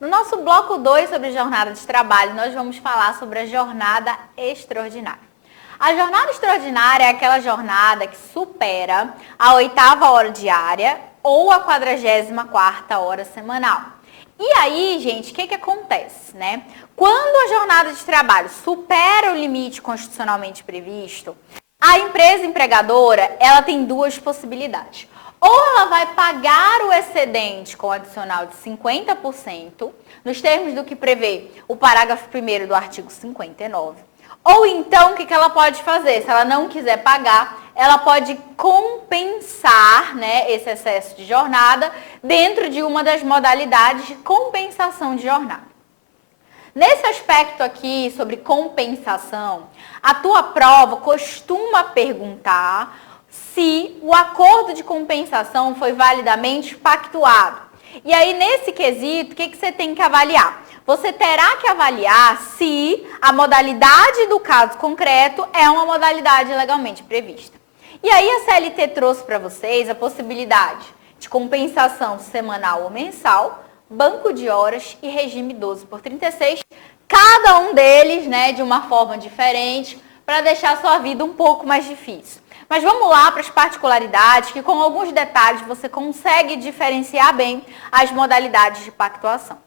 No nosso bloco 2 sobre jornada de trabalho, nós vamos falar sobre a jornada extraordinária. A jornada extraordinária é aquela jornada que supera a 8ª hora diária ou a 44ª hora semanal. E aí, gente, o que acontece, né? Quando a jornada de trabalho supera o limite constitucionalmente previsto, a empresa empregadora, ela tem duas possibilidades. Ou ela vai pagar o excedente com adicional de 50%, nos termos do que prevê o parágrafo 1º do artigo 59. Ou então, o que ela pode fazer? Se ela não quiser pagar, ela pode compensar, né, esse excesso de jornada dentro de uma das modalidades de compensação de jornada. Nesse aspecto aqui, sobre compensação, a tua prova costuma perguntar se o acordo de compensação foi validamente pactuado. E aí, nesse quesito, o que você tem que avaliar? Você terá que avaliar se a modalidade do caso concreto é uma modalidade legalmente prevista. E aí, a CLT trouxe para vocês a possibilidade de compensação semanal ou mensal, banco de horas e regime 12/36, cada um deles, né, de uma forma diferente, para deixar a sua vida um pouco mais difícil. Mas vamos lá para as particularidades, que com alguns detalhes você consegue diferenciar bem as modalidades de pactuação.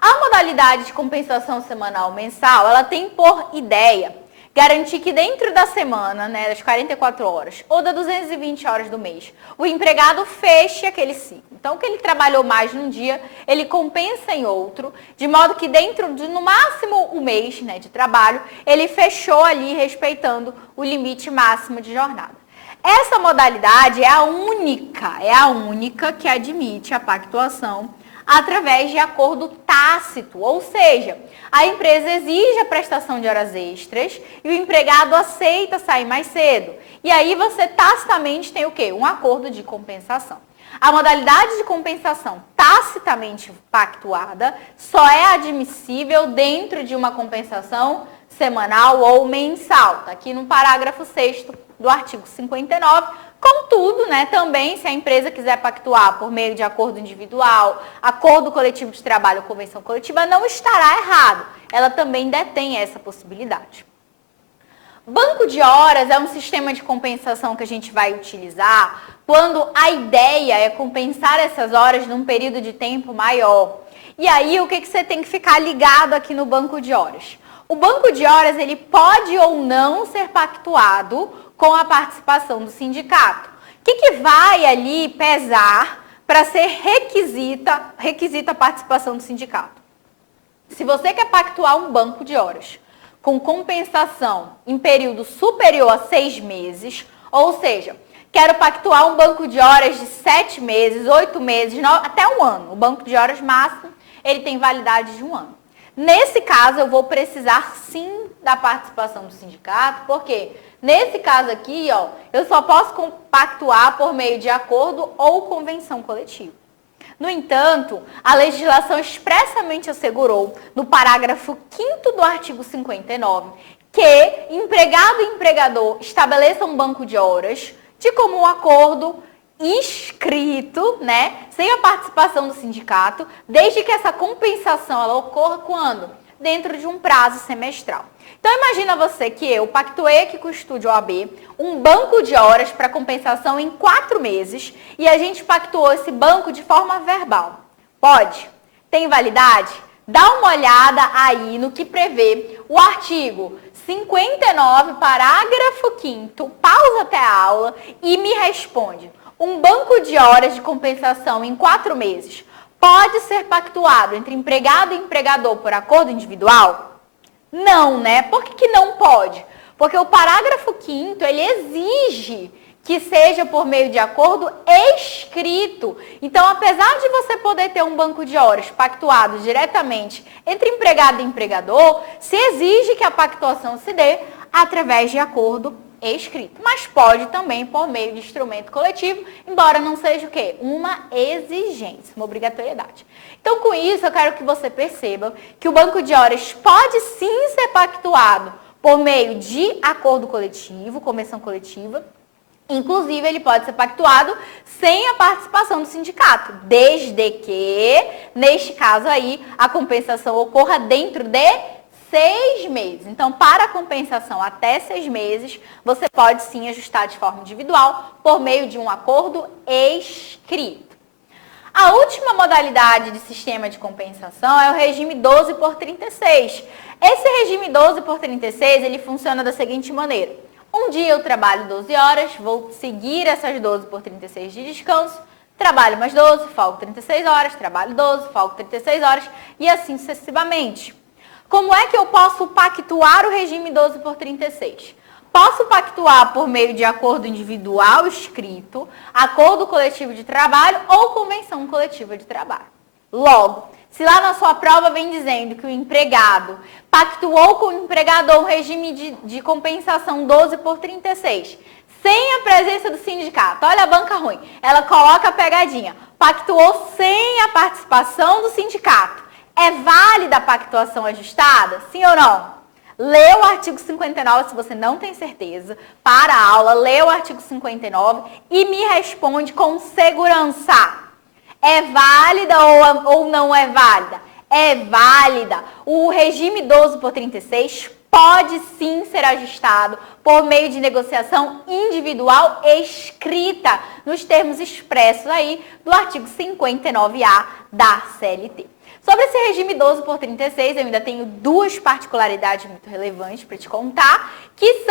A modalidade de compensação semanal ou mensal, ela tem por ideia garantir que dentro da semana, né, das 44 horas ou das 220 horas do mês, o empregado feche aquele ciclo. Então, o que ele trabalhou mais num dia, ele compensa em outro, de modo que dentro de, no máximo, um mês, né, de trabalho, ele fechou ali respeitando o limite máximo de jornada. Essa modalidade é a única que admite a pactuação através de acordo tácito, ou seja, a empresa exige a prestação de horas extras e o empregado aceita sair mais cedo. E aí você tacitamente tem o quê? Um acordo de compensação. A modalidade de compensação tacitamente pactuada só é admissível dentro de uma compensação semanal ou mensal. Está aqui no parágrafo 6º do artigo 59. Contudo, né, também se a empresa quiser pactuar por meio de acordo individual, acordo coletivo de trabalho ou convenção coletiva, não estará errado. Ela também detém essa possibilidade. Banco de horas é um sistema de compensação que a gente vai utilizar quando a ideia é compensar essas horas num período de tempo maior. E aí, o que você tem que ficar ligado aqui no banco de horas? O banco de horas, ele pode ou não ser pactuado com a participação do sindicato. O que vai ali pesar para ser requisita a participação do sindicato? Se você quer pactuar um banco de horas com compensação em período superior a 6 meses, ou seja, quero pactuar um banco de horas de 7 meses, 8 meses, até um ano. O banco de horas máximo, ele tem validade de um ano. Nesse caso, eu vou precisar sim da participação do sindicato, porque nesse caso aqui, ó, eu só posso pactuar por meio de acordo ou convenção coletiva. No entanto, a legislação expressamente assegurou, no parágrafo 5º do artigo 59, que empregado e empregador estabeleçam um banco de horas de comum acordo inscrito, né, sem a participação do sindicato, desde que essa compensação ela ocorra quando? Dentro de um prazo semestral. Então, imagina você que eu pactuei aqui com o Estúdio OAB um banco de horas para compensação em 4 meses e a gente pactuou esse banco de forma verbal. Pode? Tem validade? Dá uma olhada aí no que prevê o artigo 59, parágrafo 5º, pausa até a aula e me responde. Um banco de horas de compensação em 4 meses pode ser pactuado entre empregado e empregador por acordo individual? Não, né? Por que não pode? Porque o parágrafo 5º, ele exige que seja por meio de acordo escrito. Então, apesar de você poder ter um banco de horas pactuado diretamente entre empregado e empregador, se exige que a pactuação se dê através de acordo escrito. Mas pode também por meio de instrumento coletivo, embora não seja o quê? Uma exigência, uma obrigatoriedade. Então, com isso, eu quero que você perceba que o banco de horas pode sim ser pactuado por meio de acordo coletivo, convenção coletiva, Inclusive, ele pode ser pactuado sem a participação do sindicato, desde que, neste caso aí, a compensação ocorra dentro de 6 meses. Então, para a compensação até 6 meses, você pode sim ajustar de forma individual por meio de um acordo escrito. A última modalidade de sistema de compensação é o regime 12 por 36. Esse regime 12 por 36, ele funciona da seguinte maneira. Um dia eu trabalho 12 horas, vou seguir essas 12 por 36 de descanso, trabalho mais 12, folgo 36 horas, trabalho 12, folgo 36 horas e assim sucessivamente. Como é que eu posso pactuar o regime 12 por 36? Posso pactuar por meio de acordo individual escrito, acordo coletivo de trabalho ou convenção coletiva de trabalho. Logo, se lá na sua prova vem dizendo que o empregado pactuou com o empregador um regime de compensação 12 por 36, sem a presença do sindicato, olha a banca ruim, ela coloca a pegadinha, pactuou sem a participação do sindicato. É válida a pactuação ajustada? Sim ou não? Lê o artigo 59, se você não tem certeza, para a aula, lê o artigo 59 e me responde com segurança. É válida ou não é válida? É válida. O regime 12 por 36 pode sim ser ajustado por meio de negociação individual escrita, nos termos expressos aí do artigo 59A da CLT. Sobre esse regime 12 por 36, eu ainda tenho duas particularidades muito relevantes para te contar, que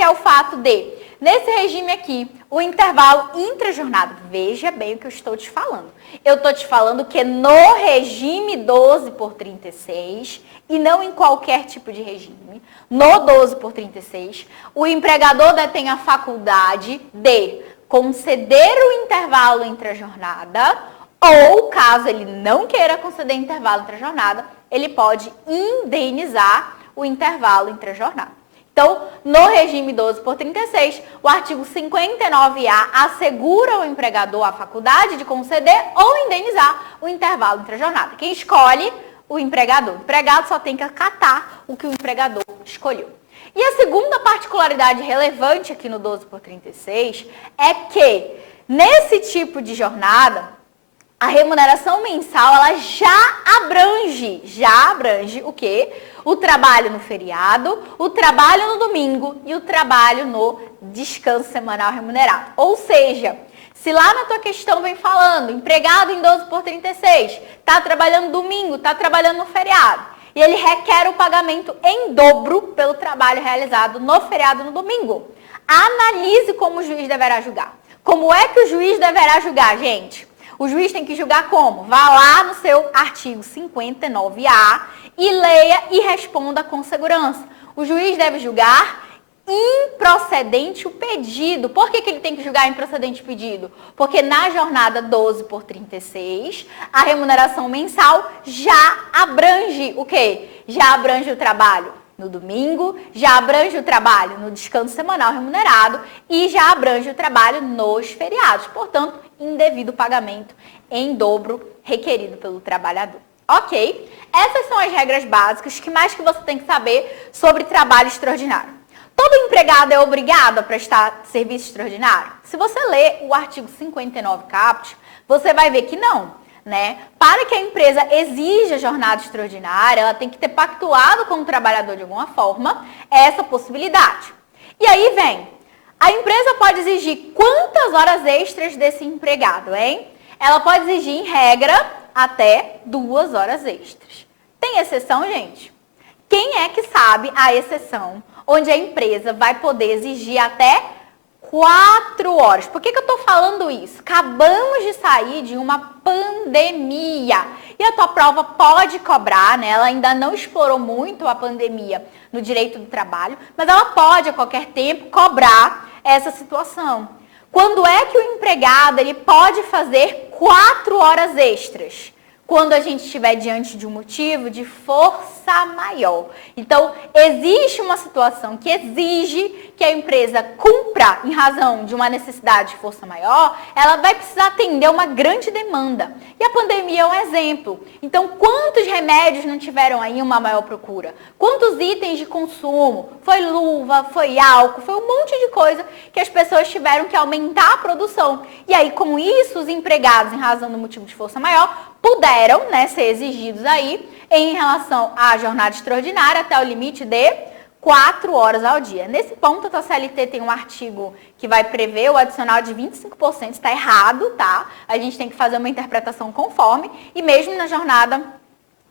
é o fato de, nesse regime aqui, o intervalo intrajornada, veja bem o que eu estou te falando. Eu estou te falando que no regime 12 por 36, e não em qualquer tipo de regime, no 12 por 36, o empregador detém a faculdade de conceder o intervalo intrajornada, ou, caso ele não queira conceder intervalo entre a jornada, ele pode indenizar o intervalo entre a jornada. Então, no regime 12 por 36, o artigo 59A assegura ao empregador a faculdade de conceder ou indenizar o intervalo entre a jornada. Quem escolhe? O empregador. O empregado só tem que acatar o que o empregador escolheu. E a segunda particularidade relevante aqui no 12 por 36 é que, nesse tipo de jornada, a remuneração mensal, ela já abrange o quê? O trabalho no feriado, o trabalho no domingo e o trabalho no descanso semanal remunerado. Ou seja, se lá na tua questão vem falando, empregado em 12 por 36, está trabalhando domingo, está trabalhando no feriado, e ele requer o pagamento em dobro pelo trabalho realizado no feriado no domingo, analise como o juiz deverá julgar. Como é que o juiz deverá julgar, gente? O juiz tem que julgar como? Vá lá no seu artigo 59A e leia e responda com segurança. O juiz deve julgar improcedente o pedido. Por que ele tem que julgar improcedente o pedido? Porque na jornada 12 por 36, a remuneração mensal já abrange o quê? Já abrange o trabalho no domingo, já abrange o trabalho no descanso semanal remunerado e já abrange o trabalho nos feriados. Portanto, indevido pagamento em dobro requerido pelo trabalhador. Ok? Essas são as regras básicas. O que mais que você tem que saber sobre trabalho extraordinário? Todo empregado é obrigado a prestar serviço extraordinário? Se você ler o artigo 59 caput, você vai ver que não. Né? Para que a empresa exija jornada extraordinária, ela tem que ter pactuado com o trabalhador de alguma forma essa possibilidade. E aí vem, a empresa pode exigir quantas horas extras desse empregado, hein? Ela pode exigir, em regra, até 2 horas extras. Tem exceção, gente? Quem é que sabe a exceção onde a empresa vai poder exigir até 4 horas. Por que eu estou falando isso? Acabamos de sair de uma pandemia. E a tua prova pode cobrar, né? Ela ainda não explorou muito a pandemia no direito do trabalho, mas ela pode, a qualquer tempo, cobrar essa situação. Quando é que o empregado ele pode fazer 4 horas extras? quando a gente estiver diante de um motivo de força maior. Então, existe uma situação que exige que a empresa cumpra em razão de uma necessidade de força maior, ela vai precisar atender uma grande demanda. E a pandemia é um exemplo. Então, quantos remédios não tiveram aí uma maior procura? Quantos itens de consumo? Foi luva, foi álcool, foi um monte de coisa que as pessoas tiveram que aumentar a produção. E aí, com isso, os empregados, em razão do motivo de força maior, puderam, né, ser exigidos aí em relação à jornada extraordinária até o limite de 4 horas ao dia. Nesse ponto, a tua CLT tem um artigo que vai prever o adicional de 25%, está errado, tá? A gente tem que fazer uma interpretação conforme, e mesmo na jornada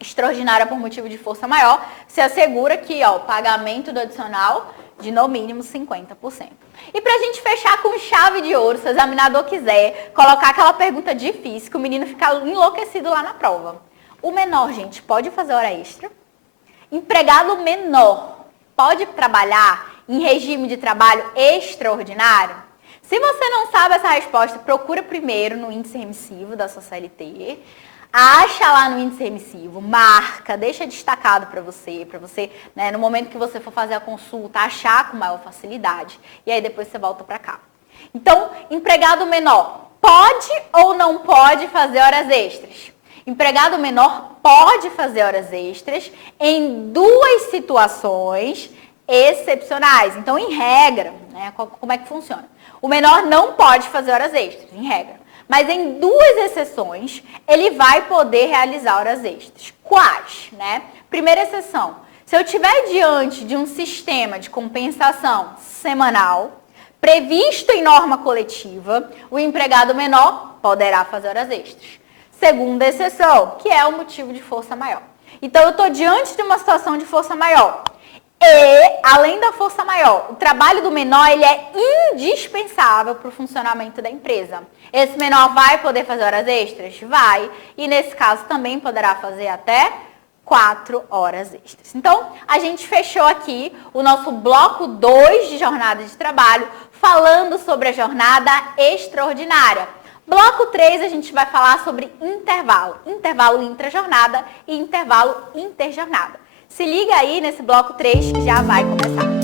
extraordinária por motivo de força maior, se assegura que o pagamento do adicional de no mínimo 50%. E pra gente fechar com chave de ouro, se o examinador quiser colocar aquela pergunta difícil, que o menino fica enlouquecido lá na prova. O menor, gente, pode fazer hora extra? Empregado menor pode trabalhar em regime de trabalho extraordinário? Se você não sabe essa resposta, procura primeiro no índice remissivo da sua CLT, acha lá no índice remissivo, marca, deixa destacado para você, né, no momento que você for fazer a consulta, achar com maior facilidade. E aí depois você volta para cá. Então, empregado menor pode ou não pode fazer horas extras? Empregado menor pode fazer horas extras em 2 situações excepcionais. Então, em regra, né, como é que funciona? O menor não pode fazer horas extras, em regra. Mas em 2 exceções, ele vai poder realizar horas extras. Quais, né? Primeira exceção, se eu estiver diante de um sistema de compensação semanal, previsto em norma coletiva, o empregado menor poderá fazer horas extras. Segunda exceção, que é o motivo de força maior. Então, eu estou diante de uma situação de força maior. E, além da força maior, o trabalho do menor ele é indispensável para o funcionamento da empresa. Esse menor vai poder fazer horas extras? Vai. E, nesse caso, também poderá fazer até 4 horas extras. Então, a gente fechou aqui o nosso bloco 2 de jornada de trabalho, falando sobre a jornada extraordinária. Bloco 3, a gente vai falar sobre intervalo. Intervalo intra-jornada e intervalo interjornada. Se liga aí nesse bloco 3 que já vai começar.